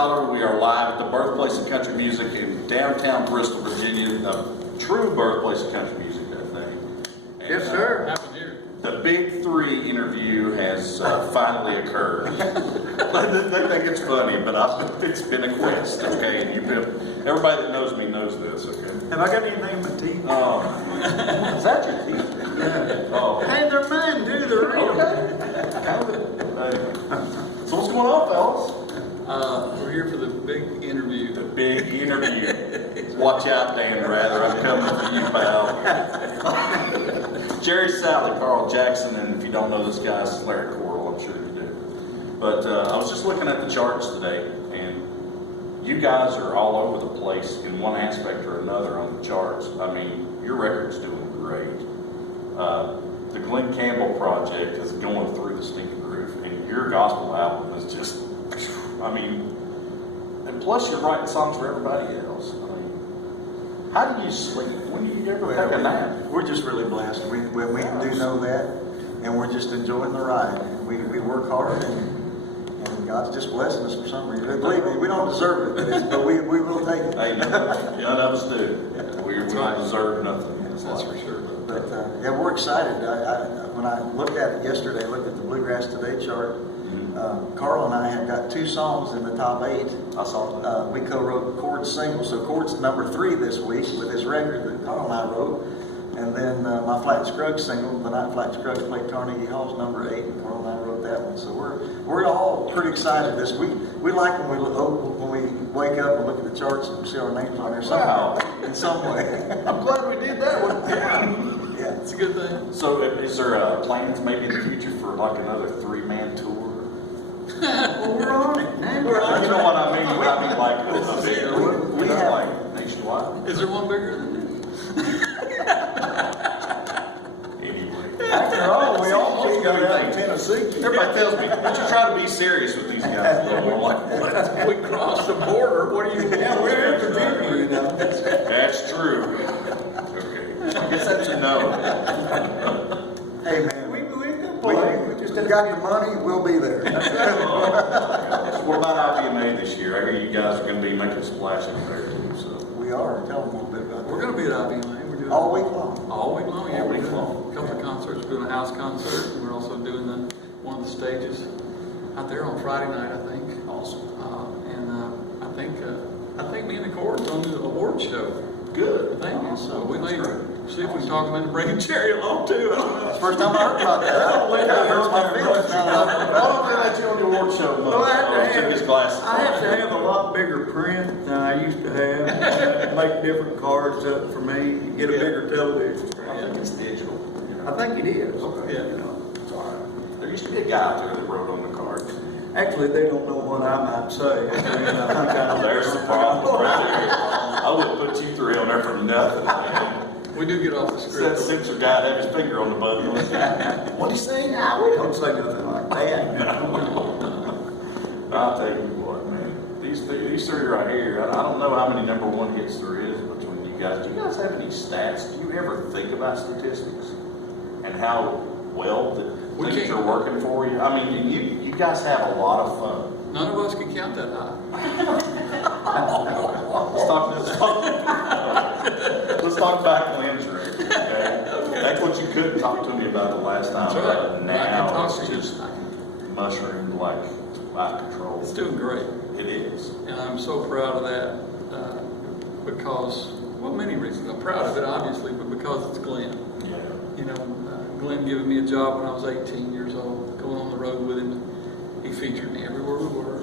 Fowler. We are live at the Birthplace of Country Music in downtown Bristol, Virginia. The true birthplace of country music, I think. And, Yes, sir. Happened here. the Big Three interview has finally occurred. They think it's funny, but it's been a quest, okay? And everybody that knows me knows this, okay? Have I got anything in my teeth? Oh. Is that your teeth? Yeah. Oh. Hey, they're mine, dude. They're real. Okay. So what's going on, fellas? We're here for the big interview. The big interview. Watch out, Dan Rather. I'm coming for you, pal. Jerry Salley, Jackson, and if you don't know this guy, it's Larry Cordle. I'm sure you do. But I was just looking at the charts today, and you guys are all over the place in one aspect or another on the charts. I mean, your record's doing great. The Glenn Campbell project is going through the stinking roof, and your gospel album is just, I mean, and plus you're writing songs for everybody else. I mean, how do you sleep? When do you ever take a nap? We're just really blessed. We do know that, and we're just enjoying the ride. We work hard, and God's just blessing us for some reason. Believe me, we don't deserve it, but we will take it. Hey, none of us do. We don't deserve nothing. That's for sure. But yeah, we're excited. When I looked at it yesterday, looked at the Bluegrass Today chart, Carl and I have got 2 songs in the top 8. I saw that. We co-wrote Chord's single, so Chord's number 3 this week with his record that Carl and I wrote. And then my Flat Scruggs single, The Night Flat Scruggs played Carnegie Hall's number 8, and Carl and I wrote that one. So we're all pretty excited this week. We like when we wake up and look at the charts and see our names on there somehow, in some way. I'm glad we did that one. Yeah, It's a good thing. So is there plans maybe in the future for like another 3-man tour? well, we're on it now. You know what I mean? I mean like a bigger, we have like nationwide. Is there one bigger than this? Anyway. After all, we almost got out of Tennessee. Everybody tells me, but you try to be serious with these guys. I'm like, what? We crossed the border. What are you doing? Yeah, we're in Virginia, you know. That's true. Okay. I guess that's a no. Hey, man, we just got the money, we'll be there. So what about IBMA this year? I hear you guys are going to be making a splash in there too. So We are. Tell them a little bit about that. We're going to be at IBMA. We're doing All week long. All week long. Yeah, All we're week doing long. a couple of concerts. We're doing a house concert, and we're also doing one of the stages out there on Friday night, I think. awesome. And I think me and the Chords on the award show. Good. I think so. We may see if we can talk them into bringing Jerry along too. I don't know. That's the first time I heard about that. It kind of hurts my feelings now. Why don't they let you on the award show? Well, I have to Took have- his glasses I have off. to have a lot bigger print than I used to have. I have to make different cards up for me, get a bigger television I screen. think it's digital. I think it is. Okay. Yeah. You know. It's all right. There used to be a guy out there that wrote on the cards. Actually, they don't know what I might say. There's the problem right there. I would put you 3 on there for nothing, man. We do get off the That script. censor guy had his finger on the button. What do you say now? We don't say nothing like that. I'll tell you what, man. These 3 right here, I don't know how many #1 hits there is between you guys. Do you guys have any stats? Do you ever think about statistics and how well We things can't. are working for you? I mean, you guys have a lot of fun. None of us can count that high. Let's talk about Glenn's record, okay? That's what you couldn't talk to me about the last time. That's right. But I can now talk it's to you. just mushroomed like out of control. It's doing great. It is. And I'm so proud of that because, well, many reasons. I'm proud of it, obviously, but because it's Glenn. Yeah. You know, Glenn giving me a job when I was 18 years old, going on the road with him. He featured me everywhere we were.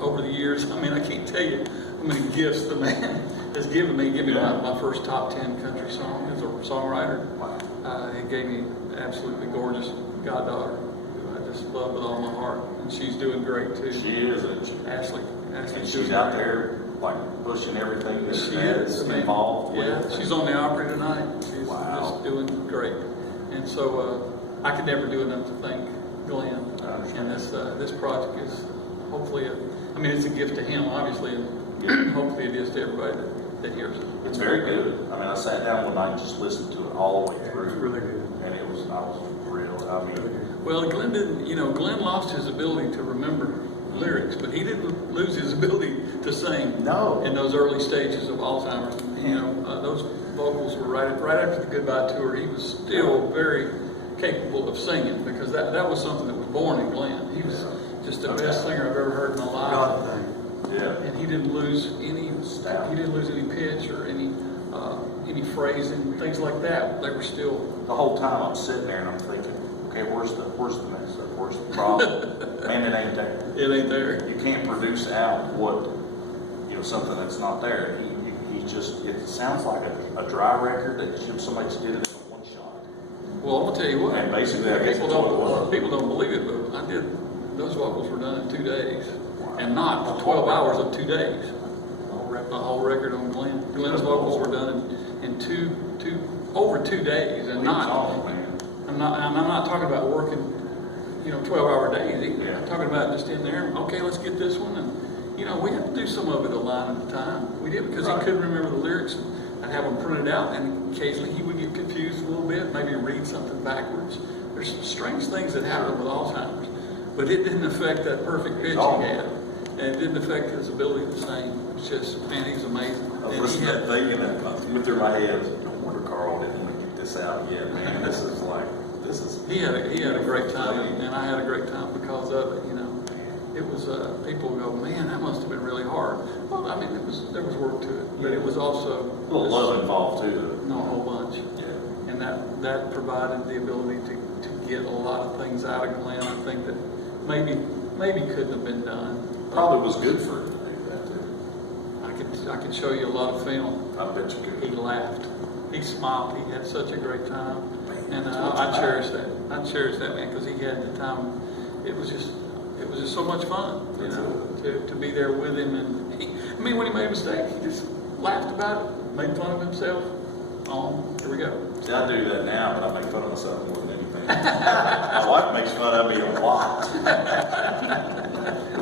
Over the years, I mean, I can't tell you how many gifts the man has given me. He gave me my first top 10 country song as a songwriter. He gave me an absolutely gorgeous goddaughter who I just love with all my heart. And she's doing great too. She is, isn't she? Ashley. And Ashley's she's doing out great. there, like, pushing everything that She is is. I mean, involved yeah, with. she's on the Opry tonight. She's Wow. just doing great. And so I could never do enough to thank Glenn. And this project is hopefully, it's a gift to him, obviously, and hopefully it is to everybody that hears it. It's very good. I mean, I sat down one night and just listened to it all the way through. It's really good. And I was thrilled. I mean, Well, Glenn didn't, Glenn lost his ability to remember lyrics, but he didn't lose his ability to sing. No. In those early stages of Alzheimer's, you know, those vocals were right after the Goodbye Tour. He was still very capable of singing because that was something that was born in Glenn. He was just the best singer I've ever heard in my life. God thing. Yeah. And he didn't lose any pitch or any phrasing, things like that. They were still. The whole time I'm sitting there and I'm thinking, okay, where's the next step? Where's the problem? Man, it ain't there. It ain't there. You can't produce out what, you know, something that's not there. He just, it sounds like a dry record that somebody just did it in one shot. Well, I'm gonna tell you what. And basically, I guess people that's what it was. people don't believe it, but those vocals were done in 2 days, and not 12 hours of 2 days. A whole record on Glenn. Glenn's vocals were done in over 2 days, and I'm not talking about working, 12-hour days either. Yeah. I'm talking about just in there. Okay, let's get this one, and we had to do some of it a line at a time. We did because he couldn't remember the lyrics. I'd have them printed out, and occasionally he would get confused a little bit, maybe read something backwards. There's some strange things that happen with Alzheimer's, but it didn't affect that perfect pitch he had, and it didn't affect his ability to sing. It's just, man, he's amazing. I was listening to that thing and that went through my head. No wonder Carl didn't want to get this out yet, man. This is. He had a great time, and I had a great time because of it. It was people go, man, that must have been really hard. Well, I mean, there was work to it, but it was also A little love involved too. no, a whole bunch. Yeah. And that provided the ability to get a lot of things out of Glenn. I think that maybe couldn't have been done. Probably was good for him. Maybe that too. I could show you a lot of film. I bet you could. He laughed. He smiled. He had such a great time, and I cherish that. I cherish that, man, because he had the time. It was just so much fun, to be there with him. And when he made a mistake, he just laughed about it, made fun of himself. Here we go. See, I do that now, but I make fun of myself more than anything. My wife makes fun of me a lot.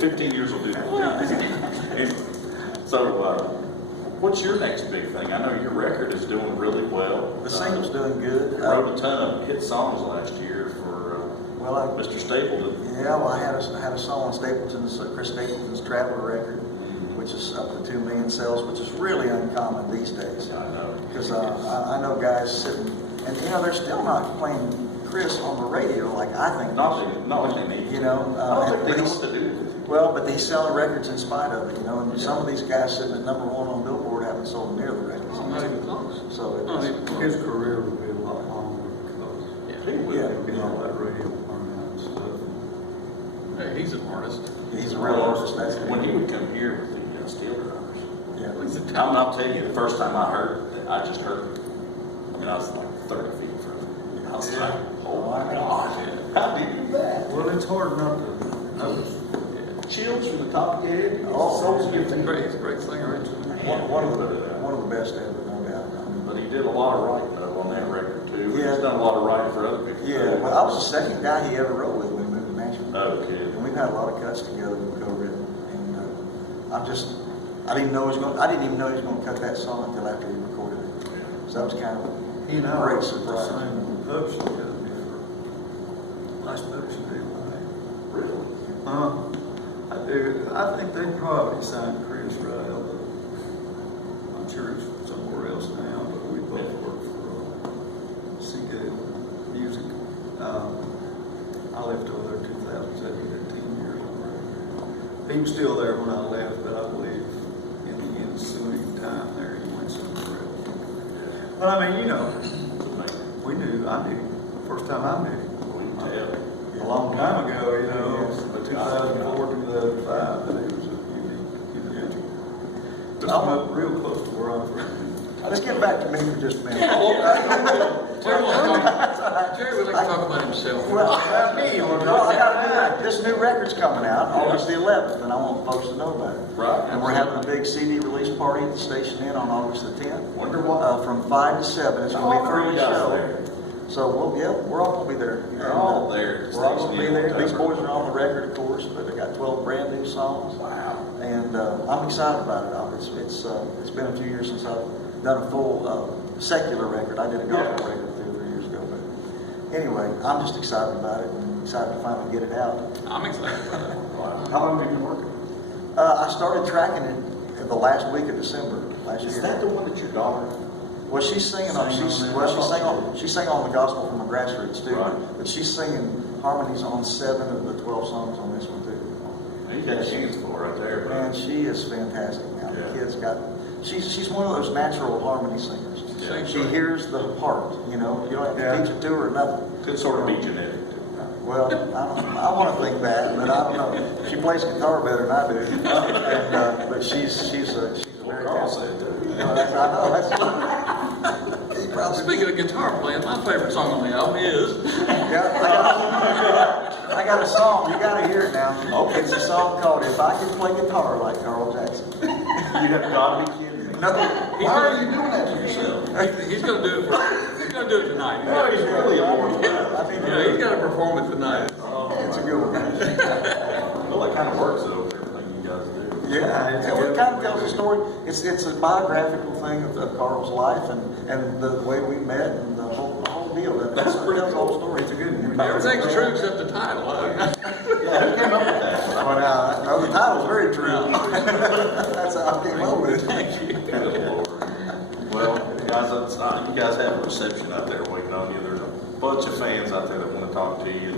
15 years will do that. Anyway, so, what's your next big thing? I know your record is doing really well. The single's doing good. You wrote a ton of hit songs last year for Mr. Stapleton. Yeah, well, I had a song on Chris Stapleton's Traveler record, which is up to 2 million sales, which is really uncommon these days. I know. Because I know guys sitting, and they're still not playing Chris on the radio like I think. Not they need. You know, I don't think they know he's- what to do with it. Well, but he's selling records in spite of it, and some of these guys sitting at #1 on Billboard haven't sold near the records. I'm not even close. So Not even close. His career would be a lot longer because He will. Yeah. he'd be all that radio permanent and stuff. Hey, he's an artist. he's a real artist. That's When he would come here with the steel drummers. yeah. He's a I'll tell you, the first time I heard it, I just heard it. I mean, I was like 30 feet from it. I was like, oh my gosh, how did you do that? Well, it's hard not to notice. Chills from the top of your head. Oh, He's a great singer. One of the best ever, no doubt. I mean, But he did a lot of writing though on that record too. Yeah. He's done a lot of writing for other people. yeah, well, I was the second guy he ever wrote with when he moved to Nashville. Oh, kid. And we've had a lot of cuts together we've co-written. And I didn't even know he was going to cut that song until after he recorded it. So that was kind of He and I a great wrote the surprise. same production company for nice production deal. Really? I do. I think they probably signed Chris right out of. I'm sure he's somewhere else now, but we both work for CK Music. I left over there in 2007, he did 10 years on record. He was still there when I left, but I believe in the ensuing time there, he went somewhere else. But I mean, It's amazing. we knew, I knew, first time I knew him. We can tell. A long time ago, 2004, 2005, that he was a unique individual. But I'm up real close to where I'm from. Let's get back to me for just a minute. Jerry would like to talk about himself. Well, I got this new record's coming out August the 11th, and I want folks to know about it. Right. And we're having a big CD release party at the Station Inn on August the 10th. Wonder why. From 5 to 7. It's going to be an early show. There. So, we're all going to be there. They're all there. We're all going to be there. These boys are on the record, of course, but they got 12 brand new songs. Wow. And I'm excited about it. It's been a few years since I've done a full secular record. I did a gospel record 2 or 3 years ago, but anyway, I'm just excited about it and excited to finally get it out. I'm excited about it. Wow. How long have you been working? I started tracking it in the last week of December last year. Is that the one that your daughter? Well, she's singing on, she sang on the Gospel from a Grassroots too, Right. but she's singing harmonies on 7 of the 12 songs on this one too. You got a singing school right there, bro. And she is fantastic now. Yeah. The kid's got, she's one of those natural harmony singers. Yeah. She hears the part, you know, you don't have to teach it to her or nothing. Could sort of be genetic. Well, I want to think that, but I don't know. She plays guitar better than I do, and, but she's a Well, very Carl talented. said that. I know, that's. He probably- Speaking of guitar playing, my favorite song on the album is. I got a song, you gotta hear it now. Okay, it's a song called If I Could Play Guitar Like Carl Jackson. You have got to be kidding me. No, why are you doing that to yourself? He's gonna do it. He's gonna do it tonight. No, he's really a more Yeah, he's got to perform it tonight. It's a good one. Well, that kind of works though, with everything you guys do. Yeah, it's a and good it kind of one. tells a story. It's a biographical thing of Carl's life and the way we met and the whole deal. That's pretty tells the whole cool. story. It's a good one. Everything's true except the title. Yeah, who came up with that? Well, no, the title's very true. That's how I came up with it. Good Lord. Well, guys, you guys have a reception out there waiting on you. There's a bunch of fans out there that want to talk to you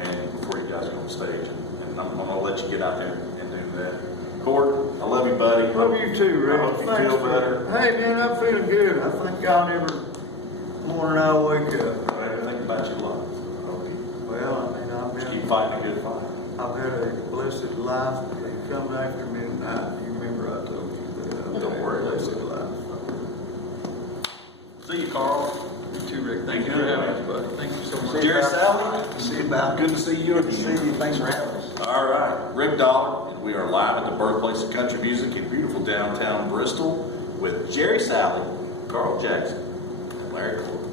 and before you guys go on stage. And I'm going to let you get out there and do that. Court, I love you, buddy. Love you too, I Rick. hope you Thanks feel for- better. Hey, man, I'm feeling good. I think I'll never morning I wake up. Everything about your life. I hope you Well, I mean, keep fighting a good fight. I've had a blessed life. It comes after me tonight. You remember I told you that. Don't worry. Blessed life. See you, Carl. You too, Rick. Thank you for having us, buddy. Thank you so much. Jerry Salley. See you about. Good to see you Good to see again. you. Thanks for having us. All right, Rick Dollar, and we are live at the Birthplace of Country Music in beautiful downtown Bristol with Jerry Salley, Carl Jackson, and Larry Cordle.